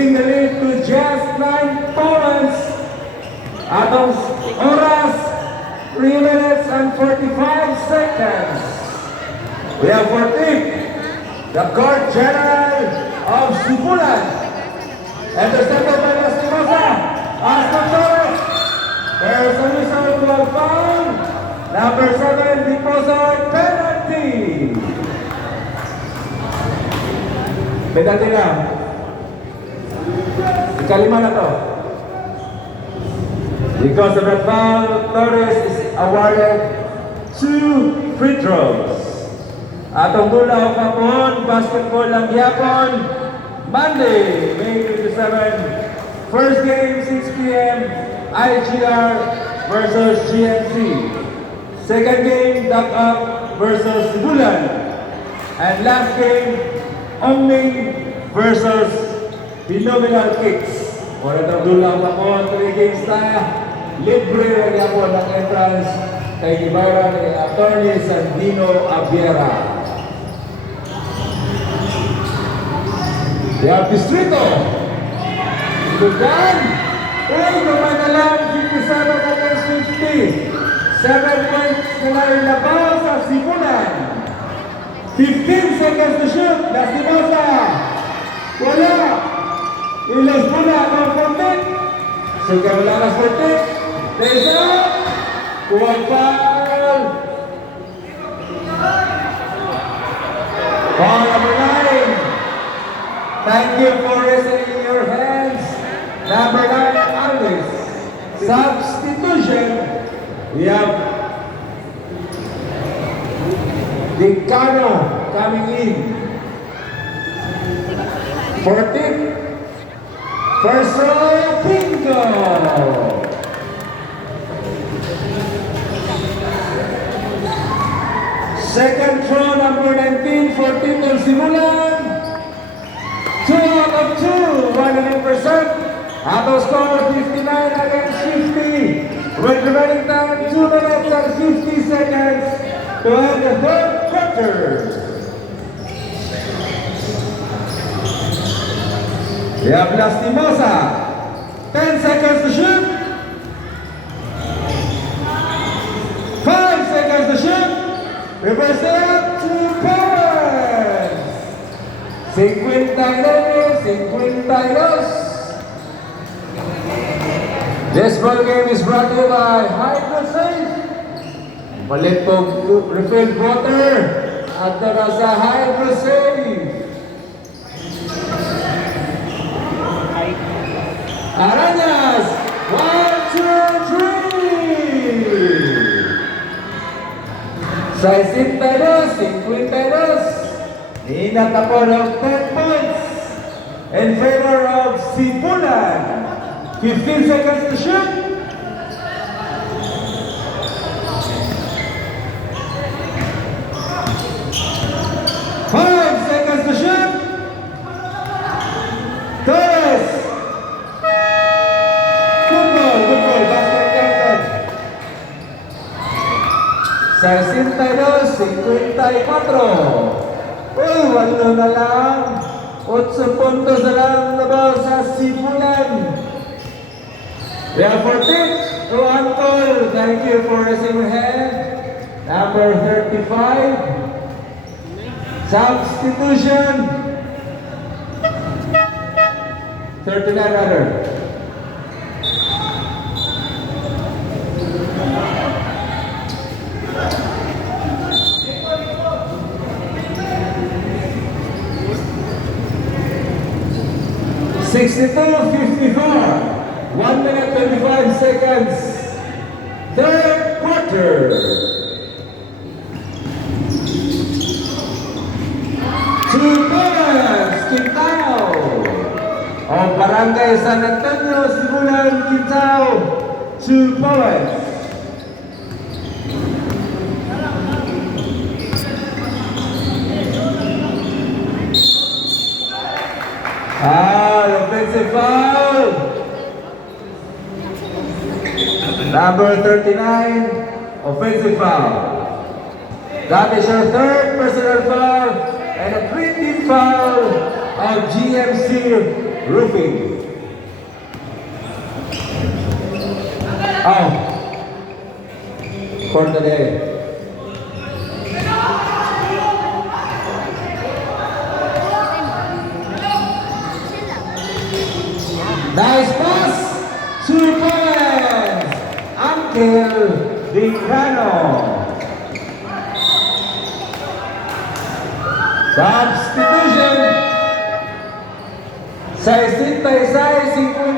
losing the lead to just 9 points. Atong oras, 3 minutes and 45 seconds. We have 14, the Court General of Sipulan. Intercepted by Lastimosa. Aston Torres. There's a whistle to a foul. Number 7, Diposo, penalty. Penalty na. Ikalima na to. Because of that foul, Torres is awarded 2 free throws. Atong dula o kapon, basketball ang yapon. Monday, May 27, first game 6 p.m. IGR versus GMC. Second game, Duck Up versus Sibulan. And last game, Omning versus Phenomenal Kicks. Wala itong dulang ako, 3 games na. Libre ang yapon ng entrance kay Ibarra ni Attorney Sandino Abiera. We have Distrito. Dugan. Uy, naman na lang, 57 against 50. 7 points na lang labaw sa Sipulan. 15 seconds to shoot. Lastimosa. Wala. Ilas muna ang 40. Sige, wala na 40. There's up. Kuwag foul. Ball number 9. Thank you for raising your hands. Number 9, Alice. Substitution. We have Dicano coming in. 14th. First row, bingo. Second throw, number 19, 14th on Simulan. 2 out of 2, 100%. Auto score 59 against 50. With remaining time 2 minutes and 50 seconds to end the third quarter. We have Lastimosa. 10 seconds to shoot. 5 seconds to shoot. Reverse it up to Powers. 59, 52. This ball game is brought to you by Hydrosafe. Palit po refilled water at naka sa Hydrosafe. Arañas! 1, 2, 3! Sa 52, Ninatapon of 10 points in favor of Sipulan. 15 seconds to shoot. 5 seconds to shoot. Torres. Good ball, basket captain. 62, 54. Uy, walo na lang. 8 puntos na lang nabaw sa Sipulan. We have 14, Antol. Thank you for raising your hand. Number 35. Substitution. 39 rather. (62-54). 1 minute 25 seconds. Third quarter. Two points, Quintao. Of Barangay San Antonio, Sibulan, Quintao. 2 points. Offensive foul. Number 39, offensive foul. That is your third personal foul and a 3-team foul of GMC Roofing. Out. For the day. Nice pass. 2 points. Angel Vicano. Substitution. 56-54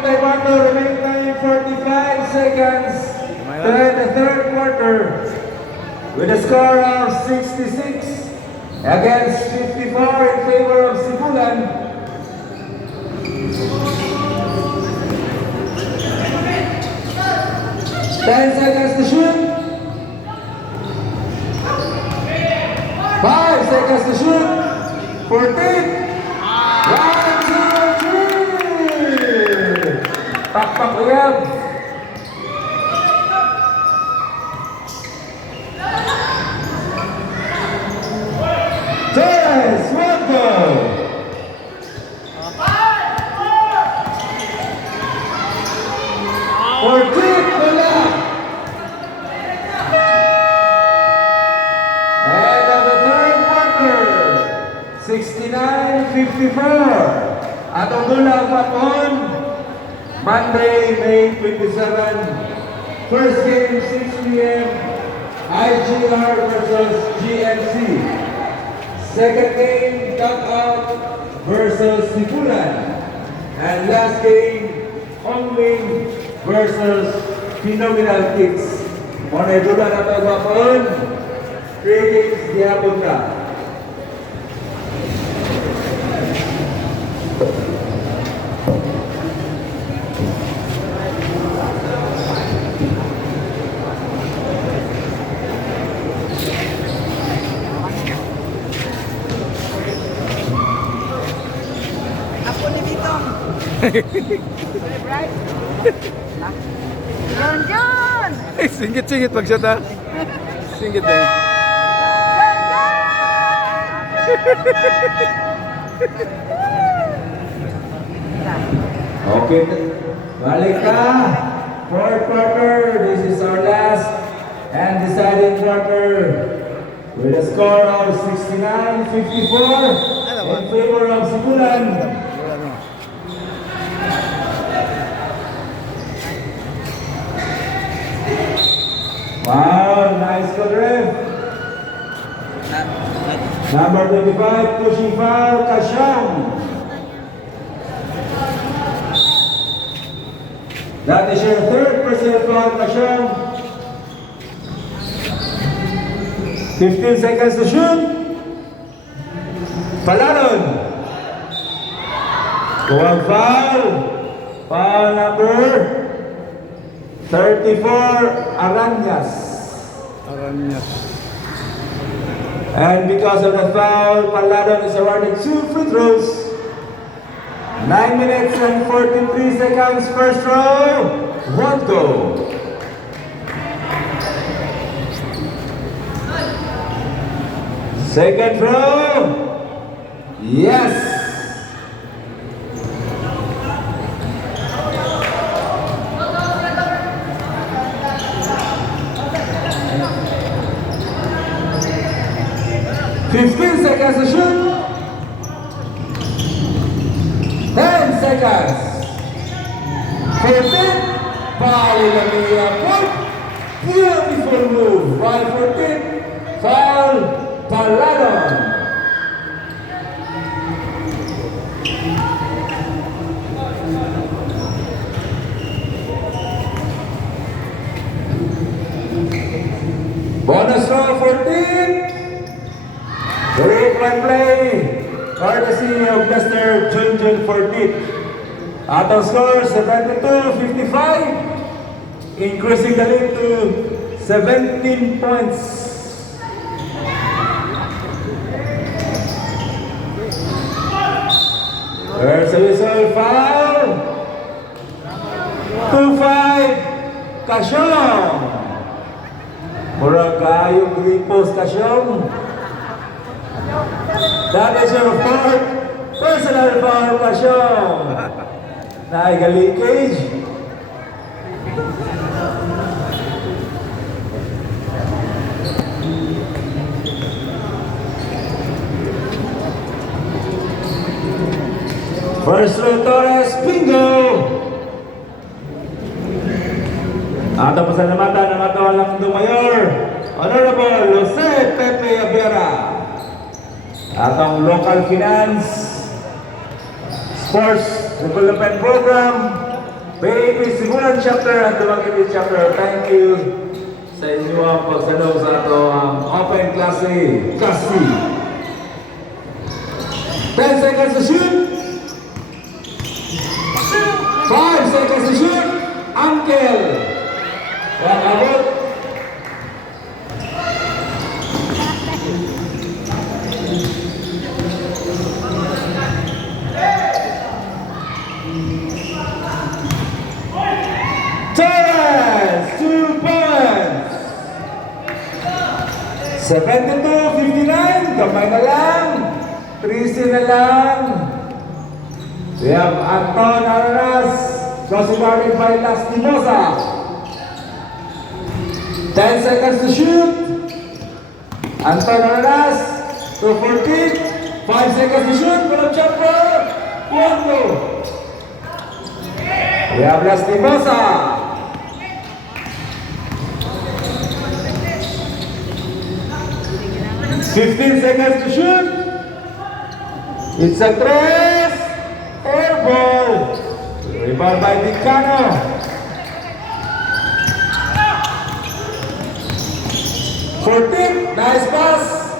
remaining 45 seconds to end the third quarter with a score of 66 against 54 in favor of Sibulan. Ten seconds to shoot. 5 seconds to shoot. 14. 1, 2, 3. Pakpak Riyab. Torres, one goal. For deep, wala. End of the third quarter. 69-54. At ang dulang papon, Monday, May 27. First game, 6 p.m. IGR versus GMC. Second game, Dugout versus Sibulan. And last game, Hongling versus Phenomenal Kicks. Muna dula na ito gapon. 3 games gihapon ka. Ako ni Bitong. Right? John John! Singit-singit pag siya ta. Singit eh. Okay, balik ka. Fourth quarter, this is our last and deciding quarter with a score of 69-54 in favor of Sibulan. Wow, nice call, ref. Number 25, pushing foul, Kashang. That is your third personal foul, Kashang. 15 seconds to shoot. Palaron. Kuwag foul. Foul number 34, Aranyas. Aranyas. And because of the foul, Paladon is awarded 2 free throws. 9 minutes and 43 seconds, first row, 1 goal. Second row, yes. Fifteen seconds to shoot. 10 seconds. 14. Foul in the middle. Beautiful move. Foul 14. Foul Paladon. Bonus round 14. Great one play, courtesy of Mr. Junjun Fortit. At ang score, 72-55, increasing the lead to 17 points. There's a whistle, foul. 2-5, Kasyong. Murag kayong green post, Kasyong. That is your fourth personal foul, Kasyong. Naigali Cage. First row Torres, bingo! At ang pasalamatan ng atawalang Dumayor, Honorable Jose Pepe Abera. At ang Local Finance Sports Development Program, PAP Simulan Chapter at Dumaguete Chapter. Thank you sa inyo ang pagsalaw sa ito ang Open Classe. 10 seconds to shoot. 5 seconds to shoot. Uncle. Wakabot. Torres, 2 points. 72-59. Kamay na lang. 3 na lang. We have Anton Aranas, crossing by Lastimosa. 10 seconds to shoot. Anton Aranas, 2:14. 5 seconds to shoot. Pull up jumper. 1-2. We have Lastimosa. 15 seconds to shoot. It's a tres. Air ball. Rebound by Dicano. 14. Nice pass.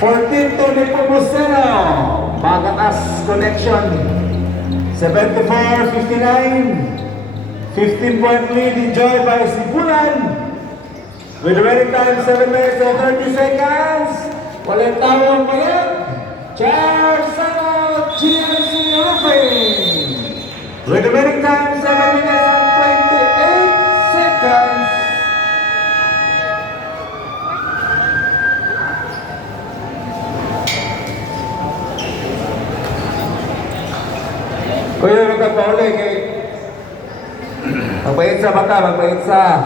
14 to Nepomuceno. Bagatas connection. 74-59. 15-point lead enjoyed by Sibulan. With the running time 7 minutes and 30 seconds. Walang tawang palit. Charles Sanot, GMC Roofing. With the running time 7 minutes and 28 seconds. Kuya, magkapauli kay magpahit sa bata, magpahit sa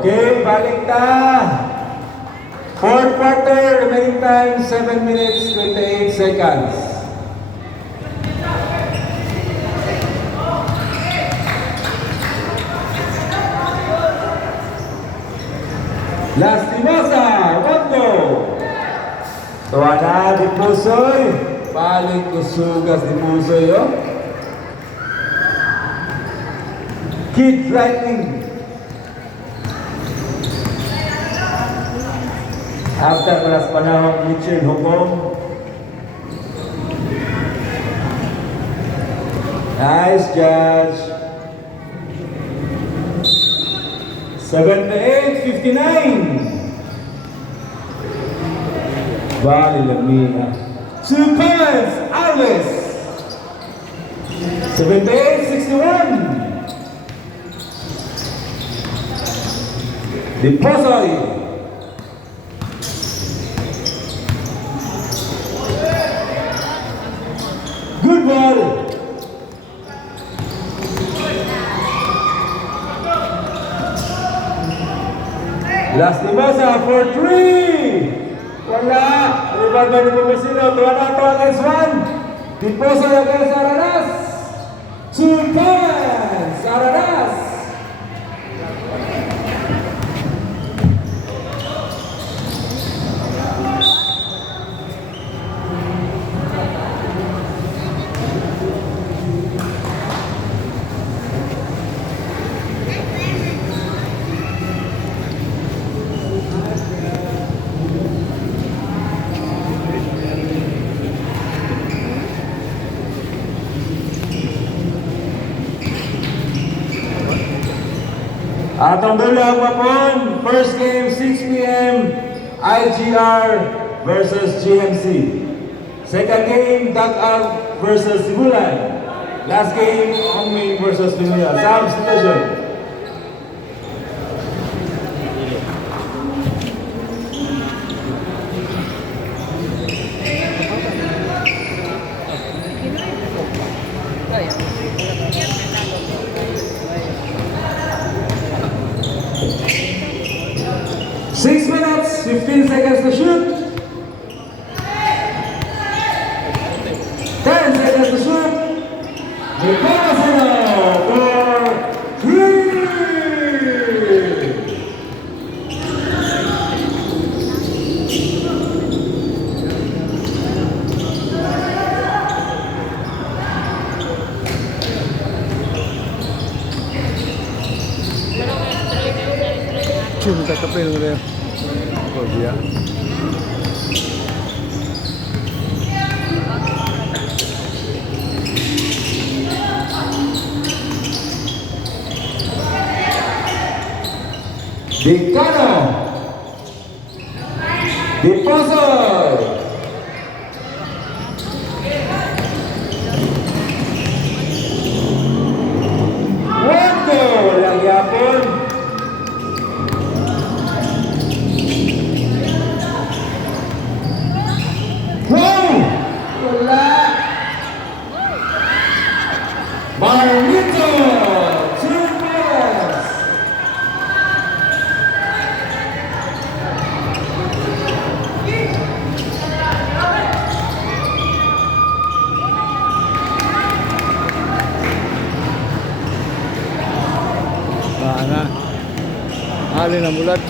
okay, balik na. Fourth quarter, remaining time 7 minutes 28 seconds. Lastimosa, Rondo. Tawa na, Dipusoy. Balik ko sugas, Dipusoy, oh. Kid Lightning. After palas panahon, Mitchell Hukom. Nice judge. 78-59. Vale Lamina. 2 points, Alves. 78-61. Deposoy. Good ball. Lastimosa for 3. Wala. Rebound by Nepomuceno. 2 against 1. Deposoy against Aranas. 2 points. Aranas. At ang dulo ang wapon, first game 6 p.m. IGR versus GMC. Second game, Dugout versus Sibulan. Last game, Hongming versus Luya. Substitution. Six minutes, 15 seconds to shoot. 10 seconds to shoot. Nicasino for 3. Cuma tak kapal dia. Oh dia. Dicano. Diposoy. One goal ang yapon. Wow! Wala. Marlito. 2 points. Mana? Alin ang mulat.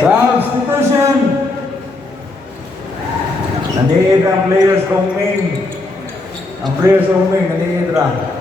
Substitution. Nanihid ang players kong Ming. Ang players kong Ming, nanihid ra.